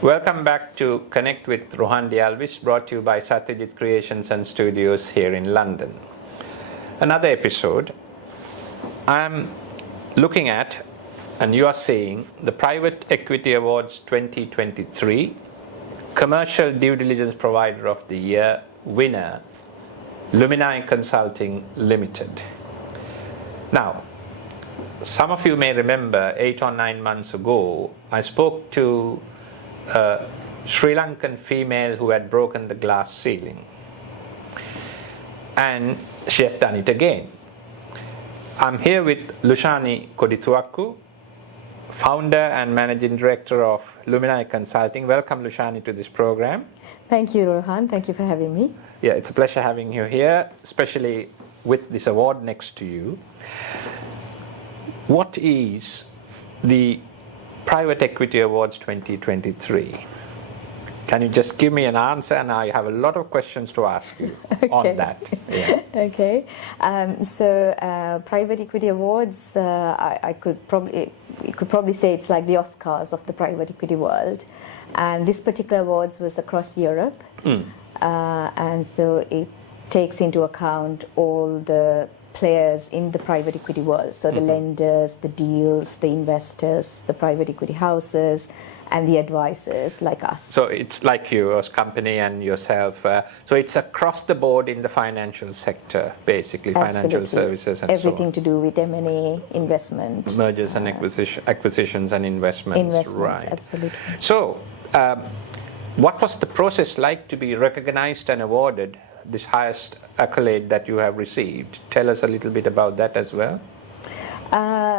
Welcome back to Connect with Rohan Alwis, brought to you by Satyajit Creations and Studios here in London. Another episode. I'm looking at, and you are seeing, the Private Equity Awards 2023 Commercial Due Diligence Provider of the Year winner, Luminii Consulting Limited. Now, some of you may remember 8 or 9 months ago, I spoke to a Sri Lankan female who had broken the glass ceiling. And she has done it again. I'm here with Lushani Kodituaku, founder and managing director of Luminii Consulting. Welcome, Lushani, to this program. Thank you, Rohan. Thank you for having me. Yeah, it's a pleasure having you here, especially with this award next to you. What is the Private Equity Awards 2023? Can you just give me an answer? And I have a lot of questions to ask you on that. Yeah. Okay. Private Equity Awards, you could probably say it's like the Oscars of the private equity world. And this particular awards was across Europe. And so it takes into account all the players in the private equity world. So the lenders, the deals, the investors, the private equity houses, and the advisors like us. So it's like you as company and yourself. So it's across the board in the financial sector, basically. Absolutely. Financial services and everything so to do with M&A, investment. Mergers and acquisitions and investments. Investments, right. Absolutely. So what was the process like to be recognized and awarded this highest accolade that you have received? Tell us a little bit about that as well.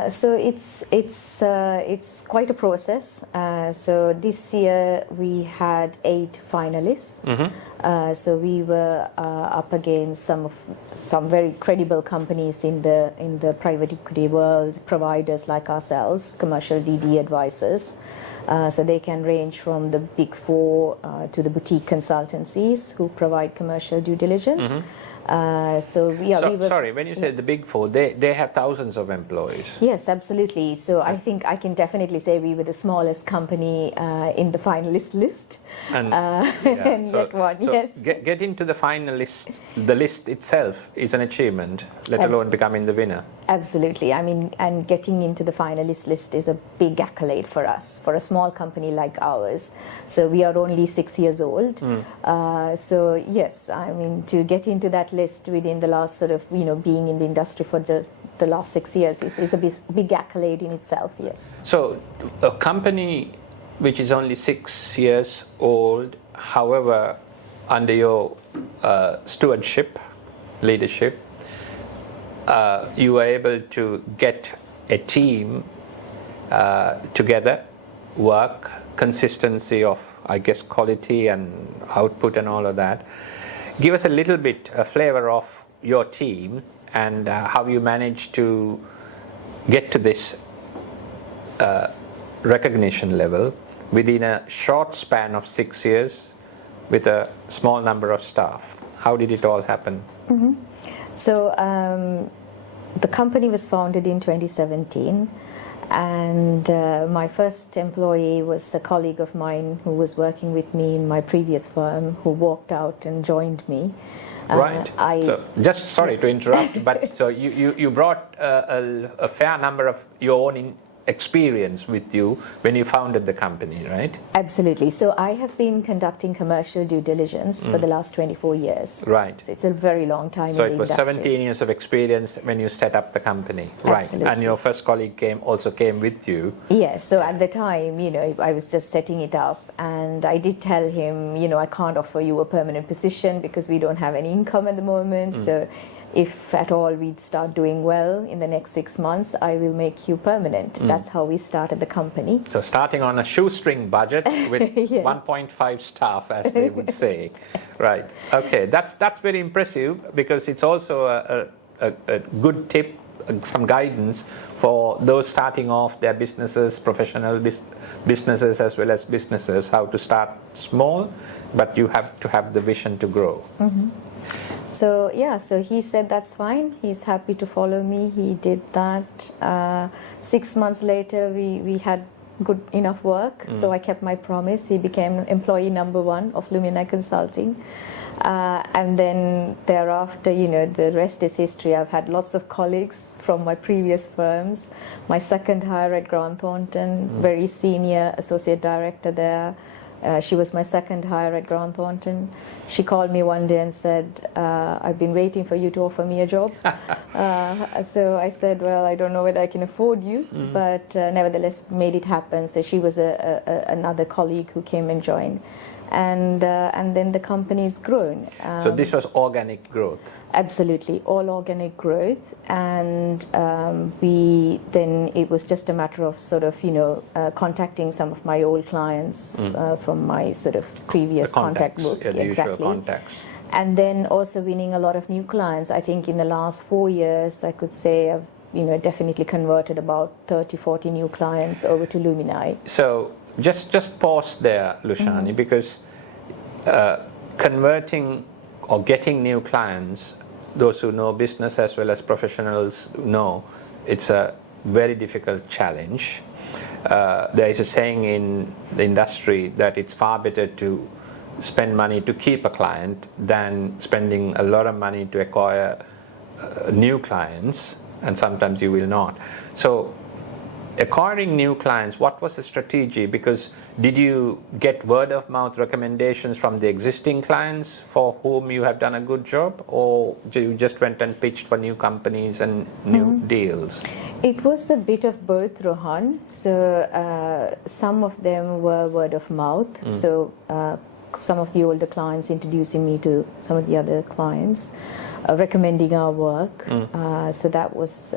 So it's quite a process. So this year we had 8 finalists. So we were up against some very credible companies in the private equity world, providers like ourselves, commercial DD advisors. So they can range from the big 4 to the boutique consultancies who provide commercial due diligence. Sorry, when you say the big 4, they have thousands of employees. Yes, absolutely. So I think I can definitely say we were the smallest company in the finalist list. And, yet one, yes. Getting to the finalists, the list itself is an achievement, let alone becoming the winner. Absolutely. I mean, and getting into the finalist list is a big accolade for us, for a small company like ours. So we are only 6 years old. So yes, I mean, to get into that list within the last being in the industry for the last 6 years is a big accolade in itself, yes. So a company which is only 6 years old, however, under your stewardship, leadership, you were able to get a team together, work, consistency of, I guess, quality and output and all of that. Give us a little bit a flavor of your team and how you managed to get to this recognition level within a short span of 6 years with a small number of staff. How did it all happen? So the company was founded in 2017, and my first employee was a colleague of mine who was working with me in my previous firm, who walked out and joined me. Right. So just sorry to interrupt, but so you brought a fair number of your own experience with you when you founded the company, right? Absolutely. So I have been conducting commercial due diligence for the last 24 years. Right. So it's a very long time in the industry. So it was 17 years of experience when you set up the company. Right. Absolutely. And your first colleague also came with you. Yes. So at the time, I was just setting it up, and I did tell him, I can't offer you a permanent position because we don't have any income at the moment. So if at all we'd start doing well in the next 6 months, I will make you permanent. That's how we started the company. So starting on a shoestring budget with Yes. 1.5 staff, as they would say. Right. Okay. That's very impressive, because it's also a good tip, some guidance for those starting off their businesses, professional businesses as well as businesses, how to start small, but you have to have the vision to grow. So so he said that's fine. He's happy to follow me. He did that. 6 months later, we had good enough work. So I kept my promise. He became employee number 1 of Luminaire Consulting. And then thereafter, the rest is history. I've had lots of colleagues from my previous firms. My second hire at Thornton, very senior associate director there. She was my second hire at Thornton. She called me one day and said, I've been waiting for you to offer me a job. So I said, well, I don't know whether I can afford you, but nevertheless made it happen. So she was another colleague who came and joined. And then the company's grown. So this was organic growth? Absolutely, all organic growth. And it was just a matter of sort of, contacting some of my old clients from my sort of previous contact book. The usual contacts. And then also winning a lot of new clients. I think in the last 4 years, I could say I've, definitely converted about 30, 40 new clients over to Luminii. So just pause there, Lushani, because converting or getting new clients, those who know business as well as professionals know, it's a very difficult challenge. There is a saying in the industry that it's far better to spend money to keep a client than spending a lot of money to acquire new clients, and sometimes you will not. So acquiring new clients, what was the strategy? Because did you get word of mouth recommendations from the existing clients for whom you have done a good job, or you just went and pitched for new companies and new deals? It was a bit of both, Rohan. So some of them were word of mouth. So some of the older clients introducing me to some of the other clients, recommending our work. So that was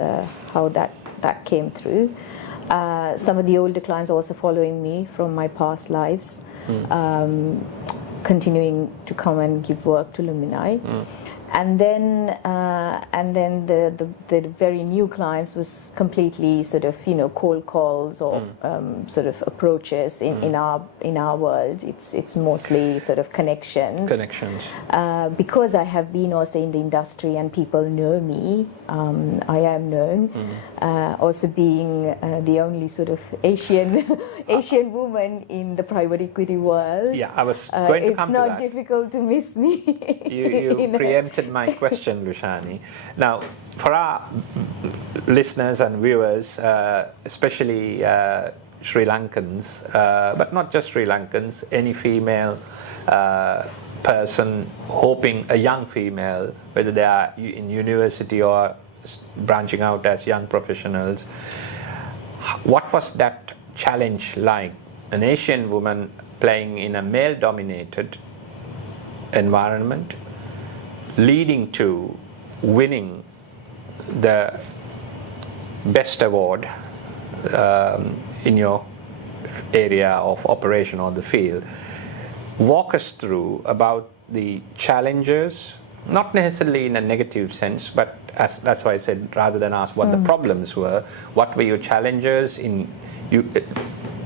how that came through. Some of the older clients also following me from my past lives, continuing to come and give work to Luminii. And then the very new clients was completely sort of cold calls or sort of approaches in our world. It's mostly sort of connections. Because I have been also in the industry and people know me, I am known. Also being the only sort of Asian woman in the private equity world. Yeah, I was going to come to that. It's not difficult to miss me. You preempted my question, Lushani. Now, for our listeners and viewers, especially Sri Lankans, but not just Sri Lankans, any female person hoping, a young female, whether they are in university or branching out as young professionals, what was that challenge like? An Asian woman playing in a male-dominated environment, leading to winning the best award in your area of operation or the field. Walk us through about the challenges, not necessarily in a negative sense, but that's why I said, rather than ask what the problems were, what were your challenges in you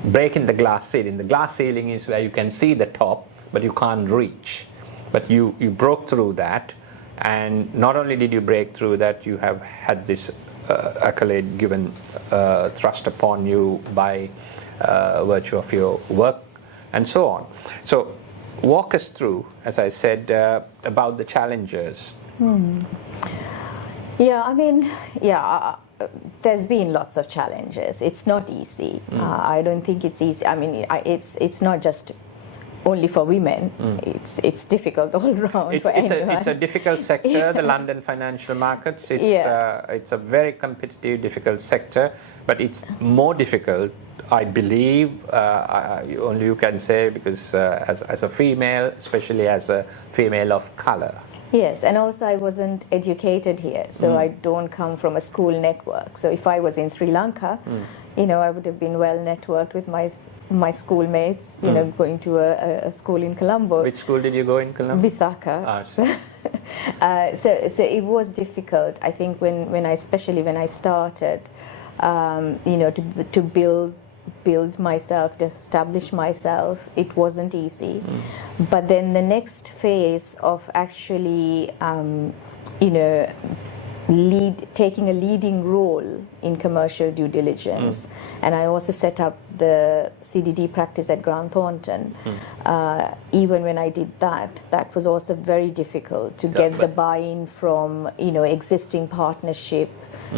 breaking the glass ceiling? The glass ceiling is where you can see the top, but you can't reach. But you broke through that, and not only did you break through that, you have had this accolade given, thrust upon you by virtue of your work, and so on. So walk us through, as I said, about the challenges. Yeah, I mean, there's been lots of challenges. It's not easy. I don't think it's easy. I mean, it's not just only for women. It's difficult all around for anyone. It's a difficult sector, the London financial markets. It's a very competitive, difficult sector, but it's more difficult, I believe, only you can say, because as a female, especially as a female of color. Yes, and also I wasn't educated here, so I don't come from a school network. So if I was in Sri Lanka, I would have been well networked with my schoolmates, going to a school in Colombo. Which school did you go in Colombo? Visakha. So it was difficult, I think, especially when I started, to build myself, to establish myself, it wasn't easy. But then the next phase of actually, taking a leading role in commercial due diligence. And I also set up the CDD practice at Thornton. Even when I did that, that was also very difficult to get the buy-in from existing partnership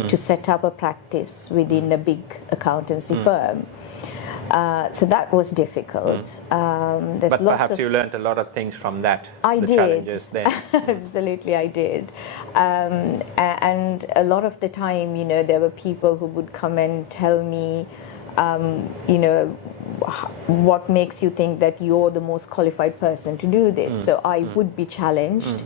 to set up a practice within a big accountancy firm. So that was difficult. But perhaps you learned a lot of things from that. I did. Challenges then. Absolutely, I did. And a lot of the time, there were people who would come and tell me, what makes you think that you're the most qualified person to do this? So I would be challenged.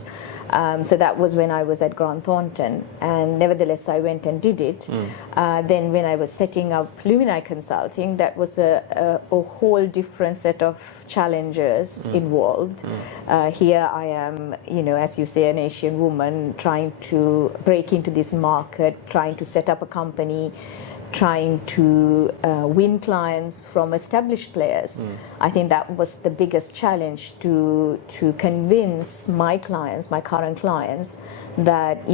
So that was when I was at Thornton, and nevertheless I went and did it. Then when I was setting up Luminii Consulting, that was a whole different set of challenges involved. Here I am, as you say, an Asian woman trying to break into this market, trying to set up a company, trying to win clients from established players. I think that was the biggest challenge, to convince my clients, my current clients, that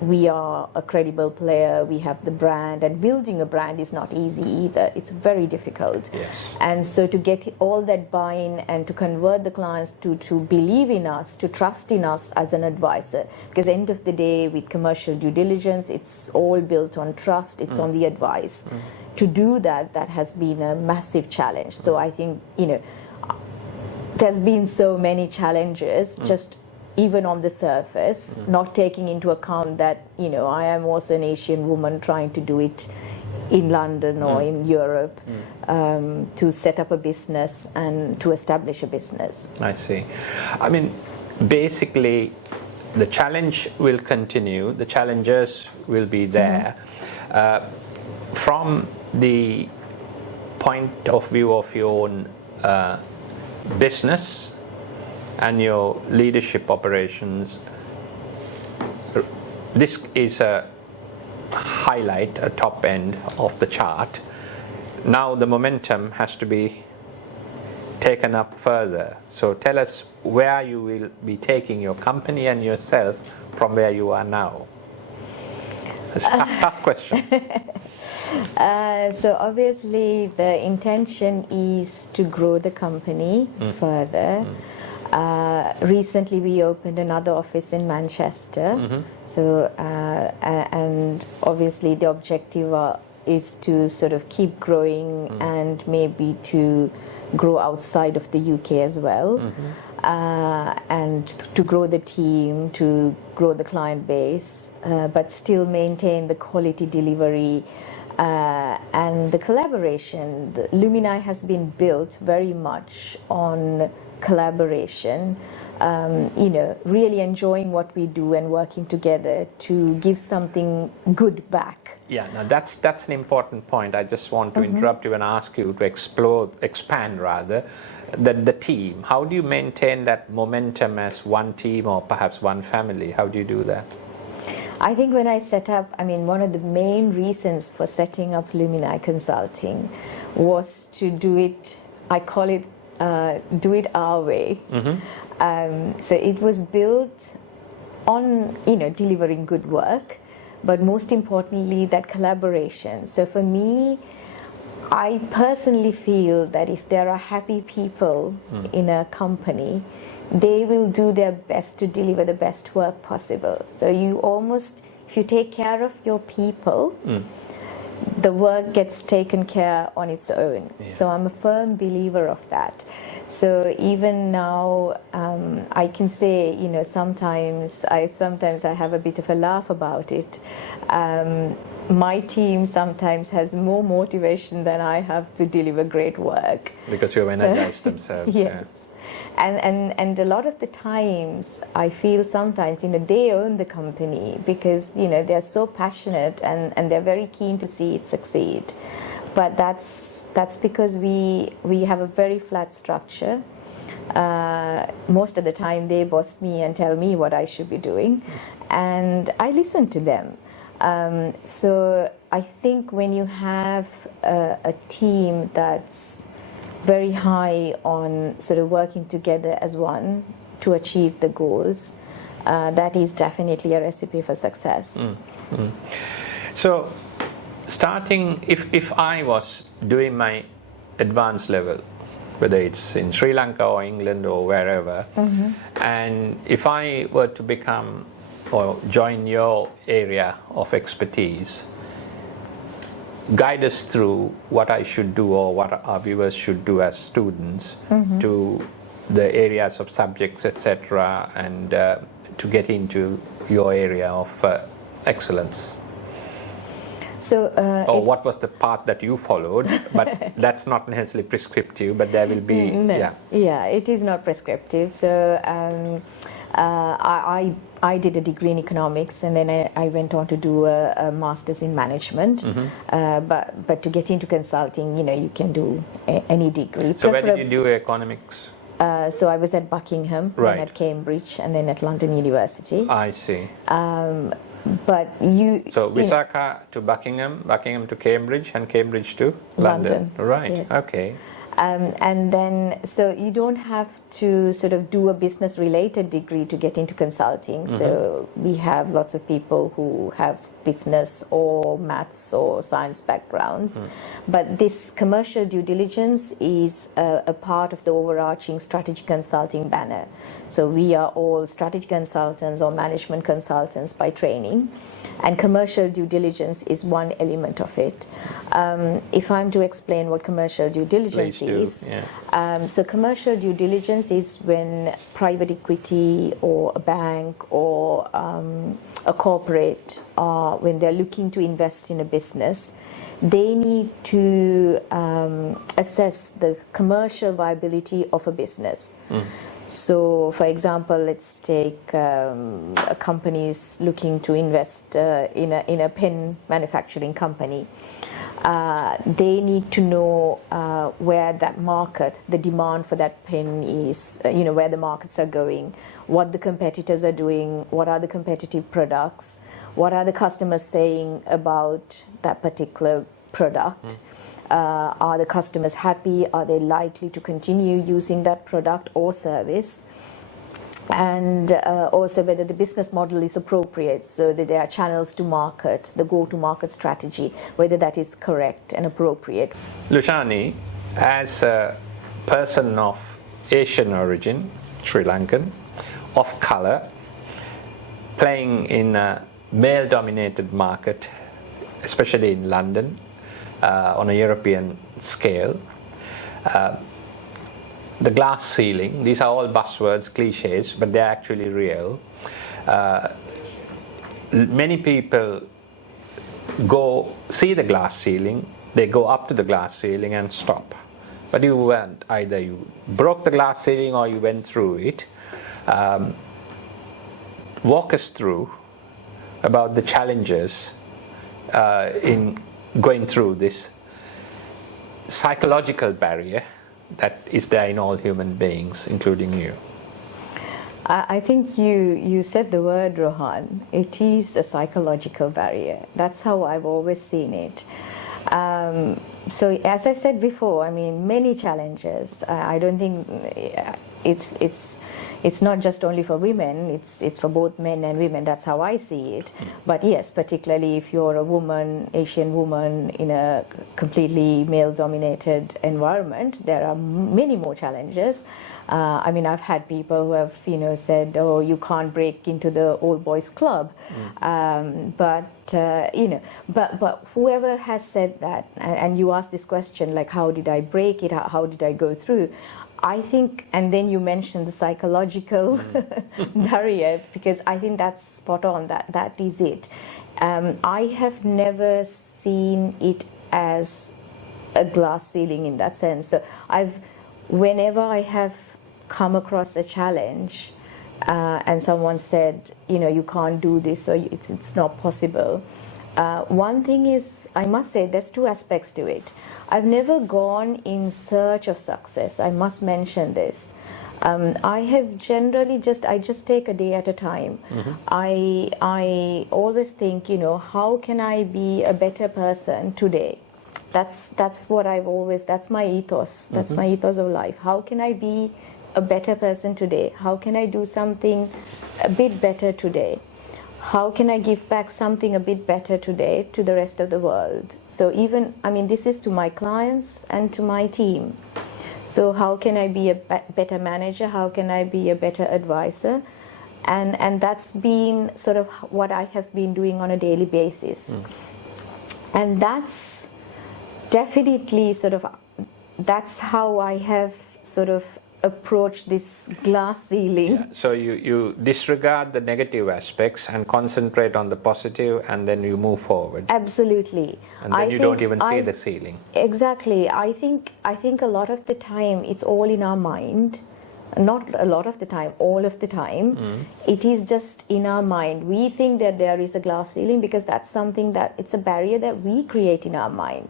we are a credible player, we have the brand, and building a brand is not easy either. It's very difficult. Yes. And so to get all that buy-in and to convert the clients to believe in us, to trust in us as an advisor, because at the end of the day with commercial due diligence, it's all built on trust, it's on the advice. To do that has been a massive challenge. So I think there's been so many challenges, just even on the surface, not taking into account that I am also an Asian woman trying to do it in London or in Europe, to set up a business and to establish a business. I see. I mean, basically the challenge will continue, the challengers will be there. From the point of view of your own business and your leadership operations, this is a highlight, a top end of the chart. Now the momentum has to be taken up further. So tell us where you will be taking your company and yourself from where you are now. It's a tough question. So obviously the intention is to grow the company further. Recently we opened another office in Manchester. So and obviously the objective is to sort of keep growing and maybe to grow outside of the UK as well. And to grow the team, to grow the client base, but still maintain the quality delivery and the collaboration. The Luminii has been built very much on collaboration, really enjoying what we do and working together to give something good back. Yeah, now that's an important point. I just want to interrupt you and ask you to expand rather, the team. How do you maintain that momentum as one team or perhaps one family? How do you do that? I think when I set up, one of the main reasons for setting up Luminii Consulting was to do it, I call it, do it our way. So it was built on, delivering good work, but most importantly, that collaboration. So for me, I personally feel that if there are happy people in a company, they will do their best to deliver the best work possible. So if you take care of your people, the work gets taken care on its own. Yeah. So I'm a firm believer of that. So even now, I can say, sometimes I have a bit of a laugh about it. My team sometimes has more motivation than I have to deliver great work. Because you've energized themselves. Yes. Yeah. And a lot of the times I feel sometimes, they own the company because, they're so passionate and they're very keen to see it succeed. But that's because we have a very flat structure. Most of the time they boss me and tell me what I should be doing, and I listen to them. So I think when you have a team that's very high on sort of working together as one to achieve the goals, that is definitely a recipe for success. So, starting, if I was doing my advanced level, whether it's in Sri Lanka or England or wherever, and if I were to become or join your area of expertise, guide us through what I should do or what our viewers should do as students to the areas of subjects, etc., and to get into your area of excellence. So, or what was the path that you followed? But that's not necessarily prescriptive, but there will be, yeah, it is not prescriptive. So I did a degree in economics, and then I went on to do a master's in management. But to get into consulting, you can do any degree. So where did you do economics? So I was at Buckingham, then at Cambridge, and then at London University. I see. But So Visakha to Buckingham, Buckingham to Cambridge, and Cambridge to London. Right. Yes. Okay. And then, so you don't have to sort of do a business-related degree to get into consulting. So we have lots of people who have business or maths or science backgrounds. But this commercial due diligence is a part of the overarching strategy consulting banner. So we are all strategy consultants or management consultants by training. And commercial due diligence is one element of it. If I'm to explain what commercial due diligence is, so commercial due diligence is when private equity or a bank or a corporate, when they're looking to invest in a business, they need to assess the commercial viability of a business. So, for example, let's take a company is looking to invest in a pen manufacturing company. They need to know where that market, the demand for that pen is, where the markets are going, what the competitors are doing, what are the competitive products, what are the customers saying about that particular product. Are the customers happy? Are they likely to continue using that product or service? And also whether the business model is appropriate, so that there are channels to market, the go-to-market strategy, whether that is correct and appropriate. Lushani, as a person of Asian origin, Sri Lankan, of color, playing in a male-dominated market, especially in London, on a European scale, the glass ceiling, these are all buzzwords, cliches, but they're actually real. Many people go see the glass ceiling, they go up to the glass ceiling and stop. But you went, either you broke the glass ceiling or you went through it. Walk us through about the challenges in going through this psychological barrier that is there in all human beings, including you. I think you said the word, Rohan. It is a psychological barrier. That's how I've always seen it. So as I said before, I mean, many challenges. I don't think it's not just only for women, it's for both men and women. That's how I see it. But yes, particularly if you're a woman, Asian woman in a completely male-dominated environment, there are many more challenges. I mean, I've had people who have, said, "Oh, you can't break into the old boys club," but whoever has said that, and you ask this question, like, how did I break it? How did I go through? I think, and then you mentioned the psychological barrier, because I think that's spot on. That is it. I have never seen it as a glass ceiling in that sense. So whenever I have come across a challenge and someone said, you can't do this, or it's not possible. One thing is, I must say, there's two aspects to it. I've never gone in search of success. I must mention this. I have generally I just take a day at a time. I always think, how can I be a better person today? That's what I've always, that's my ethos. That's my ethos of life. How can I be a better person today? How can I do something a bit better today? How can I give back something a bit better today to the rest of the world? So even, I mean, this is to my clients and to my team. So how can I be a better manager? How can I be a better advisor? And that's been sort of what I have been doing on a daily basis. And that's definitely sort of, that's how I have sort of approach this glass ceiling. Yeah. So you disregard the negative aspects and concentrate on the positive, and then you move forward. Absolutely. And then you don't even see the ceiling. Exactly. I think a lot of the time it's all in our mind. Not a lot of the time, all of the time. It is just in our mind. We think that there is a glass ceiling because that's something that, it's a barrier that we create in our mind.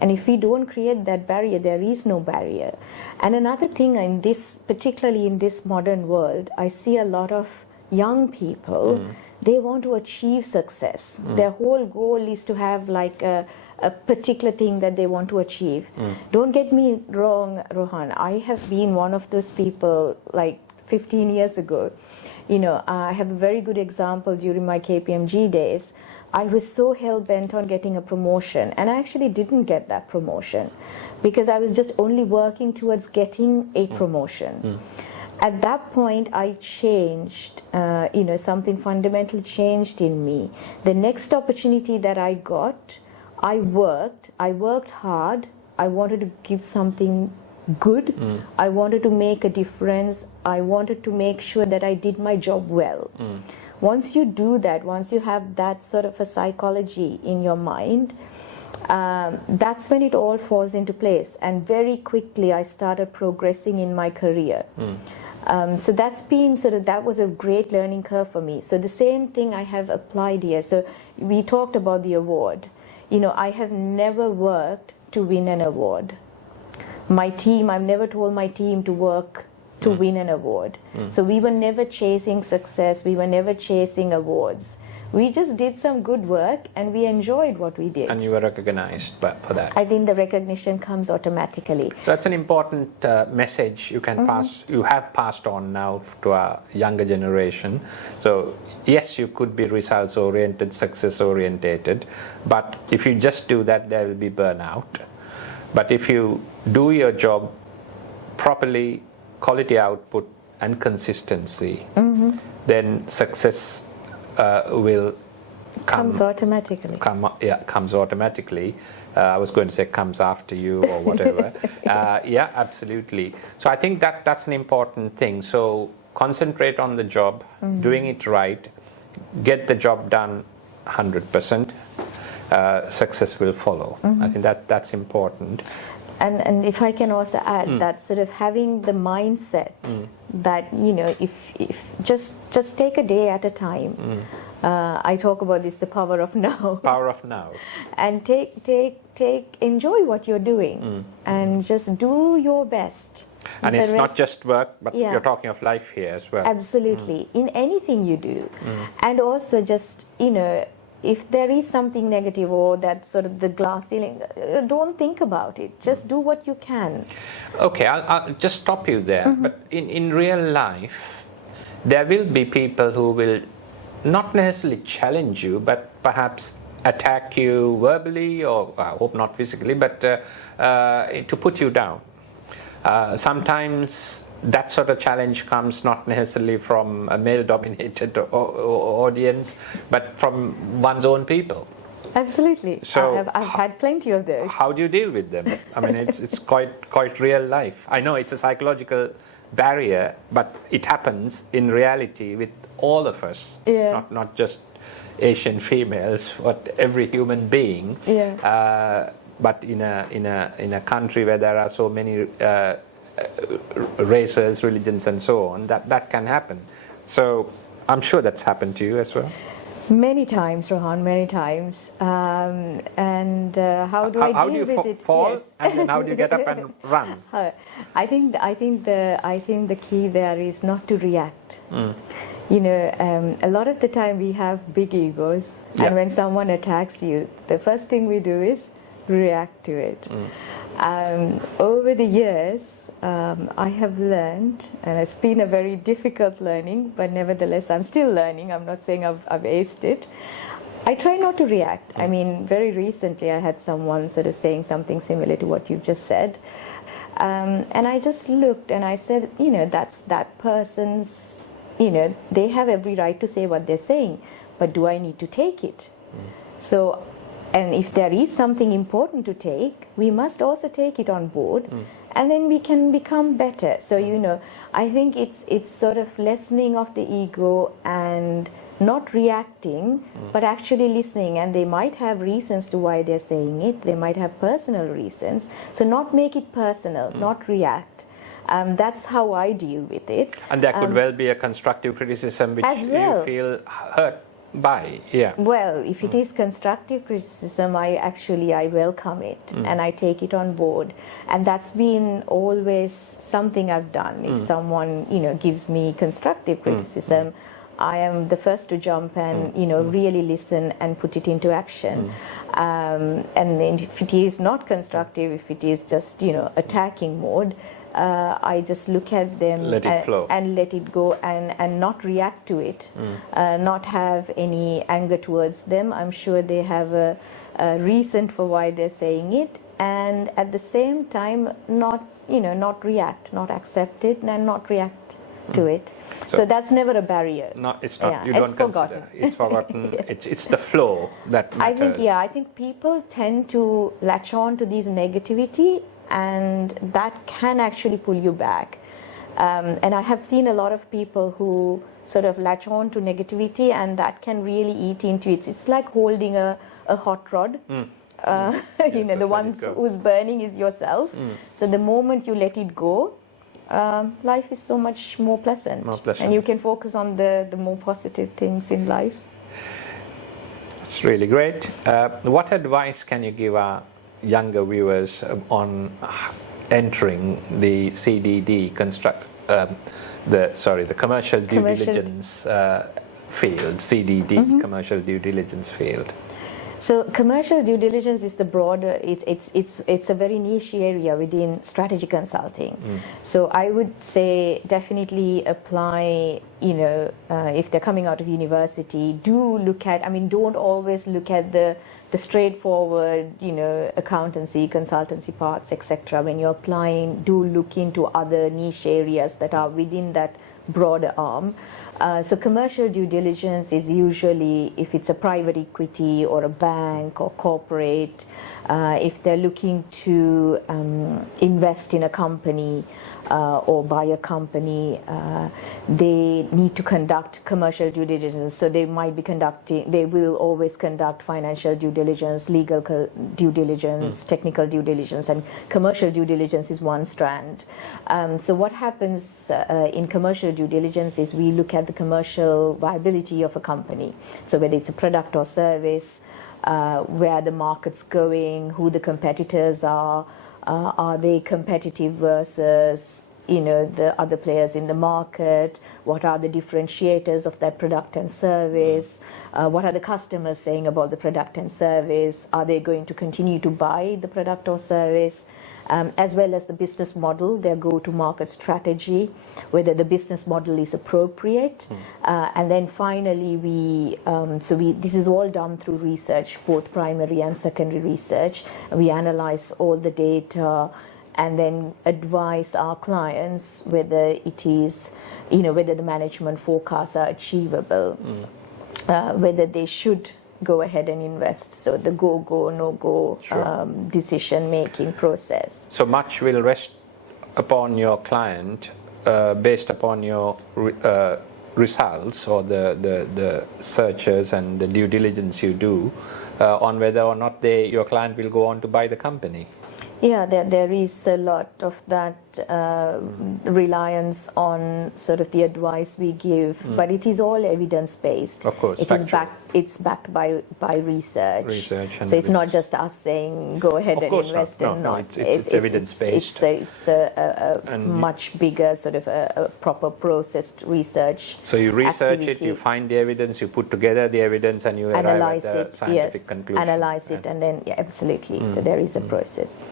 And if we don't create that barrier, there is no barrier. And another thing in this, particularly in this modern world, I see a lot of young people, they want to achieve success. Their whole goal is to have like a particular thing that they want to achieve. Don't get me wrong, Rohan, I have been one of those people like 15 years ago. You know, I have a very good example during my KPMG days. I was so hell-bent on getting a promotion, and I actually didn't get that promotion because I was just only working towards getting a promotion. At that point, I changed, you know, something fundamental changed in me. The next opportunity that I got, I worked hard, I wanted to give something good, I wanted to make a difference, I wanted to make sure that I did my job well. Once you do that, once you have that sort of a psychology in your mind, that's when it all falls into place. And very quickly I started progressing in my career. So that's been sort of, that was a great learning curve for me. So the same thing I have applied here. So we talked about the award. You know, I have never worked to win an award. My team, I've never told my team to work to win an award. So we were never chasing success, we were never chasing awards. We just did some good work and we enjoyed what we did. And you were recognized for that. I think the recognition comes automatically. So that's an important message you can pass, you have passed on now to our younger generation. So yes, you could be results oriented, success orientated, but if you just do that, there will be burnout. But if you do your job properly, quality output and consistency, then success will come. Comes automatically. Comes automatically. I was going to say comes after you or whatever. Yeah, absolutely. So I think that's an important thing. So concentrate on the job, doing it right, get the job done 100%. Success will follow. I think that's important. And if I can also add that sort of having the mindset that, you know, if just take a day at a time. I talk about this, the power of now. Power of now. And enjoy what you're doing and just do your best. And it's not just work, but you're talking of life here as well. Absolutely. In anything you do. And also just, you know, if there is something negative or that sort of the glass ceiling, don't think about it. Just do what you can. Okay, I'll just stop you there. But in real life, there will be people who will not necessarily challenge you, but perhaps attack you verbally, or I hope not physically, but to put you down. Sometimes that sort of challenge comes not necessarily from a male-dominated audience, but from one's own people. Absolutely. So I've had plenty of those. How do you deal with them? I mean, it's quite real life. I know it's a psychological barrier, but it happens in reality with all of us, not just Asian females, but every human being. But in a country where there are so many races, religions, and so on, that can happen. So I'm sure that's happened to you as well. Many times, Rohan, many times. And how do I deal with it? Fall, and then how do you get up and run? I think the key there is not to react. You know, a lot of the time we have big egos, and when someone attacks you, the first thing we do is react to it. Over the years, I have learned, and it's been a very difficult learning, but nevertheless, I'm still learning. I'm not saying I've aced it. I try not to react. I mean, very recently, I had someone sort of saying something similar to what you just said. And I just looked and I said, you know, that's that person's, you know, they have every right to say what they're saying, but do I need to take it? So, and if there is something important to take, we must also take it on board, and then we can become better. So, you know, I think it's sort of lessening of the ego and not reacting, but actually listening. And they might have reasons to why they're saying it. They might have personal reasons. So not make it personal, not react. That's how I deal with it. And there could well be a constructive criticism which you feel hurt by. Yeah. Well, if it is constructive criticism, I welcome it and I take it on board. And that's been always something I've done. If someone, you know, gives me constructive criticism, I am the first to jump and, you know, really listen and put it into action. And then if it is not constructive, if it is just, you know, attacking mode, I just look at them and let it go and not react to it, not have any anger towards them. I'm sure they have a reason for why they're saying it, and at the same time not react, not accept it and not react to it. So that's never a barrier. No, it's not. Yeah, you don't consider. It's forgotten. It's the flow that matters. I think people tend to latch on to these negativity, and that can actually pull you back. And I have seen a lot of people who sort of latch on to negativity, and that can really eat into it. It's like holding a hot rod. You know, the one who's burning is yourself. So the moment you let it go, life is so much more pleasant. And you can focus on the more positive things in life. It's really great. What advice can you give our younger viewers on entering the CDD the commercial due diligence field, CDD, commercial due diligence field? So commercial due diligence is the broader, it's a very niche area within strategy consulting. So I would say definitely apply, you know, if they're coming out of university, do look at, I mean, don't always look at the straightforward, you know, accountancy, consultancy parts, etc. When you're applying, do look into other niche areas that are within that broader arm. So commercial due diligence is usually if it's a private equity or a bank or corporate, if they're looking to invest in a company or buy a company, they need to conduct commercial due diligence. So they will always conduct financial due diligence, legal due diligence, technical due diligence, and commercial due diligence is one strand. So what happens in commercial due diligence is we look at the commercial viability of a company. So whether it's a product or service, where the market's going, who the competitors are they competitive versus, you know, the other players in the market, what are the differentiators of that product and service, what are the customers saying about the product and service, are they going to continue to buy the product or service, as well as the business model, their go-to-market strategy, whether the business model is appropriate. And then finally, this is all done through research, both primary and secondary research. We analyze all the data and then advise our clients whether it is, you know, whether the management forecasts are achievable, whether they should go ahead and invest. So the go, no-go decision-making process. So much will rest upon your client based upon your results or the searches and the due diligence you do on whether or not your client will go on to buy the company. Yeah, there is a lot of that reliance on sort of the advice we give, but it is all evidence-based. Of course, it's backed by research. And so it's not just us saying go ahead and invest and not. It's evidence-based. It's a much bigger sort of a proper processed research. So you research it, you find the evidence, you put together the evidence, and you arrive at the scientific conclusion. Analyze it, and then absolutely. So there is a process.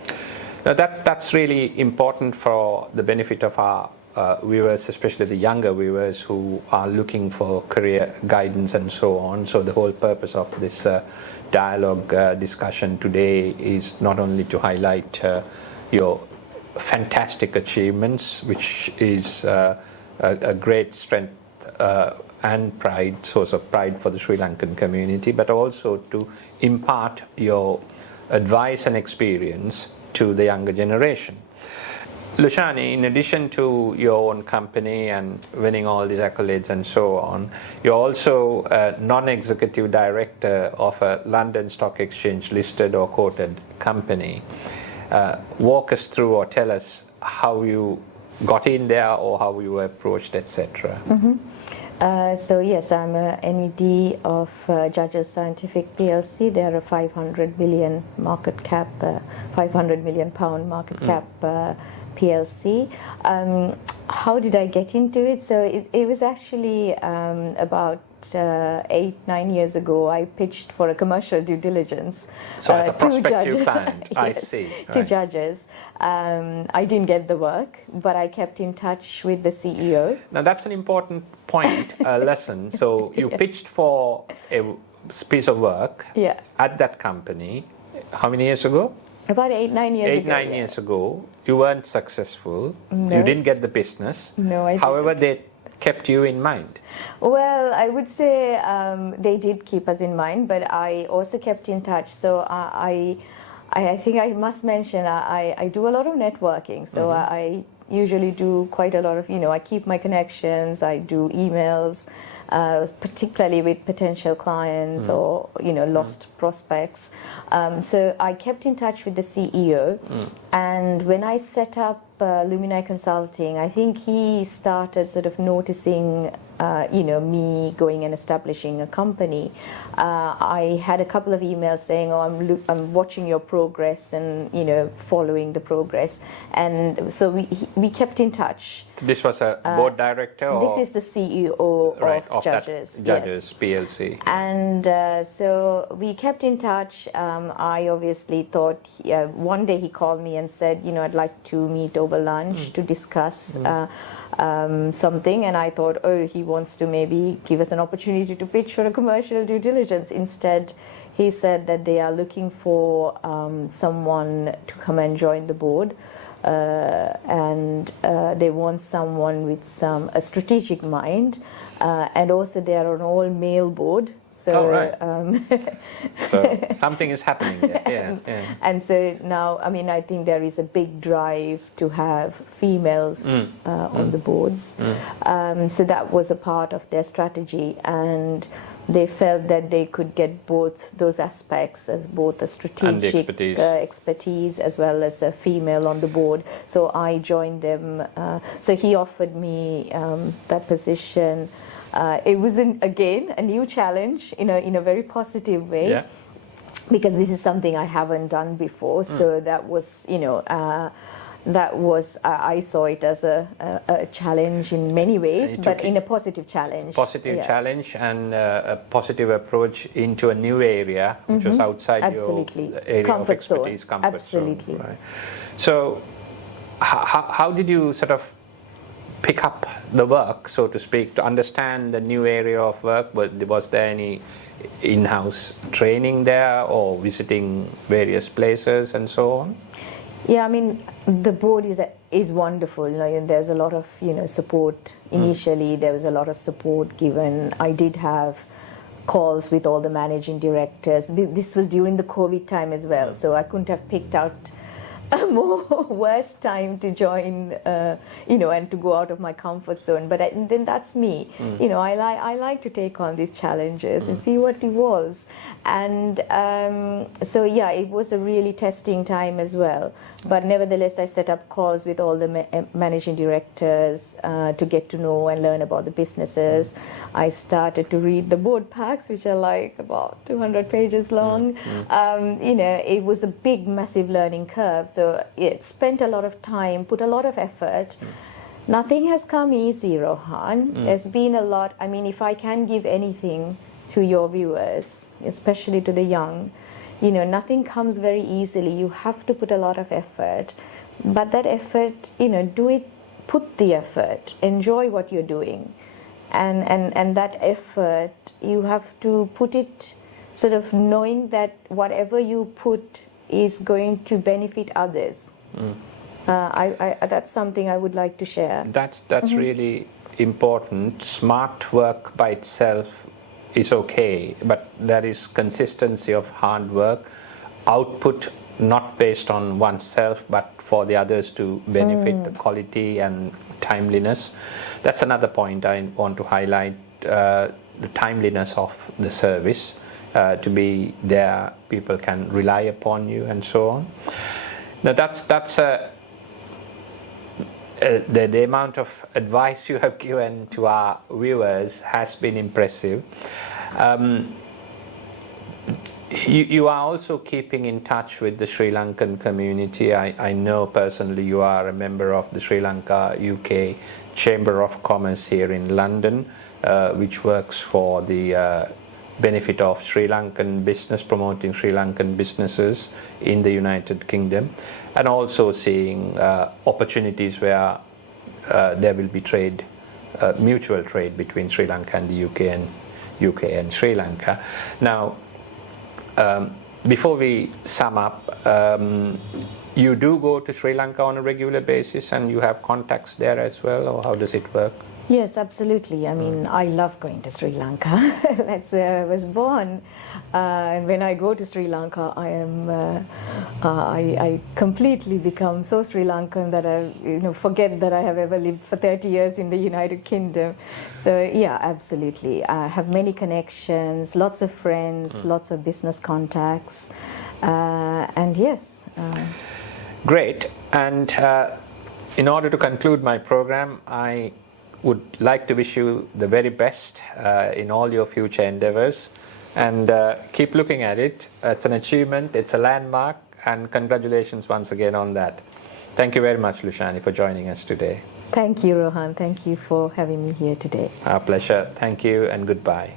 Now that's really important for the benefit of our viewers, especially the younger viewers who are looking for career guidance and so on. So the whole purpose of this dialogue discussion today is not only to highlight your fantastic achievements, which is a great strength and pride, source of pride for the Sri Lankan community, but also to impart your advice and experience to the younger generation. Lushani, in addition to your own company and winning all these accolades and so on, you're also a non-executive director of a London Stock Exchange listed or quoted company. Walk us through or tell us how you got in there or how you were approached, etc. So yes, I'm a NED of Judges Scientific PLC. They're a 500 million market cap, 500 million pound market cap PLC. How did I get into it? So it was actually about 8-9 years ago. I pitched for a commercial due diligence. So as a prospective client, I see. To judges. I didn't get the work, but I kept in touch with the CEO. Now that's an important point, a lesson. So you pitched for a piece of work at that company. How many years ago? About 8-9 years ago. 8-9 years ago. You weren't successful. No. You didn't get the business. No, I didn't. However, they kept you in mind. Well, I would say they did keep us in mind, but I also kept in touch. So I think I must mention I do a lot of networking. So I usually do quite a lot of, I keep my connections. I do emails, particularly with potential clients or, lost prospects. So I kept in touch with the CEO. And when I set up Luminii Consulting, I think he started sort of noticing, me going and establishing a company. I had a couple of emails saying, I'm watching your progress and, following the progress. And so we kept in touch. So this was a board director? Or? This is the CEO of Judges. Judges PLC. And so we kept in touch. I obviously thought, one day he called me and said, I'd like to meet over lunch to discuss something. And I thought, he wants to maybe give us an opportunity to pitch for a commercial due diligence. Instead, he said that they are looking for someone to come and join the board. And they want someone with a strategic mind, and also they are an all-male board. So, so something is happening there. Yeah. And so now, I think there is a big drive to have females on the boards. So that was a part of their strategy, and they felt that they could get both those aspects, as both a strategic expertise as well as a female on the board. So I joined them. So he offered me that position. It was, again, a new challenge in a very positive way. Yeah. Because this is something I haven't done before. So that was, I saw it as a challenge in many ways, but in a positive challenge. Positive challenge and a positive approach into a new area, which was outside your area of expertise, comfort zone. Right. So how did you sort of pick up the work, so to speak, to understand the new area of work? Was there any in-house training there or visiting various places and so on? Yeah, the board is wonderful. There's a lot of support. Initially, there was a lot of support given. I did have calls with all the managing directors. This was during the COVID time as well, so I couldn't have picked out a worse time to join, and to go out of my comfort zone. But then that's me. I like to take on these challenges and see what evolves. And so it was a really testing time as well. But nevertheless, I set up calls with all the managing directors to get to know and learn about the businesses. I started to read the board packs, which are like about 200 pages long. It was a big, massive learning curve. So it spent a lot of time, put a lot of effort. Nothing has come easy, Rohan. There's been a lot. If I can give anything to your viewers, especially to the young, nothing comes very easily. You have to put a lot of effort, but that effort, do it, put the effort, enjoy what you're doing, and that effort, you have to put it sort of knowing that whatever you put is going to benefit others. That's something I would like to share. That's really important. Smart work by itself is okay, but there is consistency of hard work, output not based on oneself but for the others to benefit, the quality and timeliness. That's another point I want to highlight, the timeliness of the service, to be there, people can rely upon you and so on. Now that's the amount of advice you have given to our viewers has been impressive. You are also keeping in touch with the Sri Lankan community. I know personally you are a member of the Sri Lanka UK Chamber of Commerce here in London, which works for the benefit of Sri Lankan business, promoting Sri Lankan businesses in the United Kingdom, and also seeing opportunities where there will be trade, mutual trade between Sri Lanka and the UK and Sri Lanka. Now, before we sum up, you do go to Sri Lanka on a regular basis and you have contacts there as well, or how does it work? Yes, absolutely. I mean, I love going to Sri Lanka. That's where I was born. And when I go to Sri Lanka, I completely become so Sri Lankan that I forget that I have ever lived for 30 years in the United Kingdom. So yeah, absolutely. I have many connections, lots of friends, lots of business contacts, and yes. Great. And in order to conclude my program, I would like to wish you the very best in all your future endeavors, and keep looking at it. It's an achievement, it's a landmark, and congratulations once again on that. Thank you very much, Lushani, for joining us today. Thank you, Rohan. Thank you for having me here today. Our pleasure. Thank you and goodbye.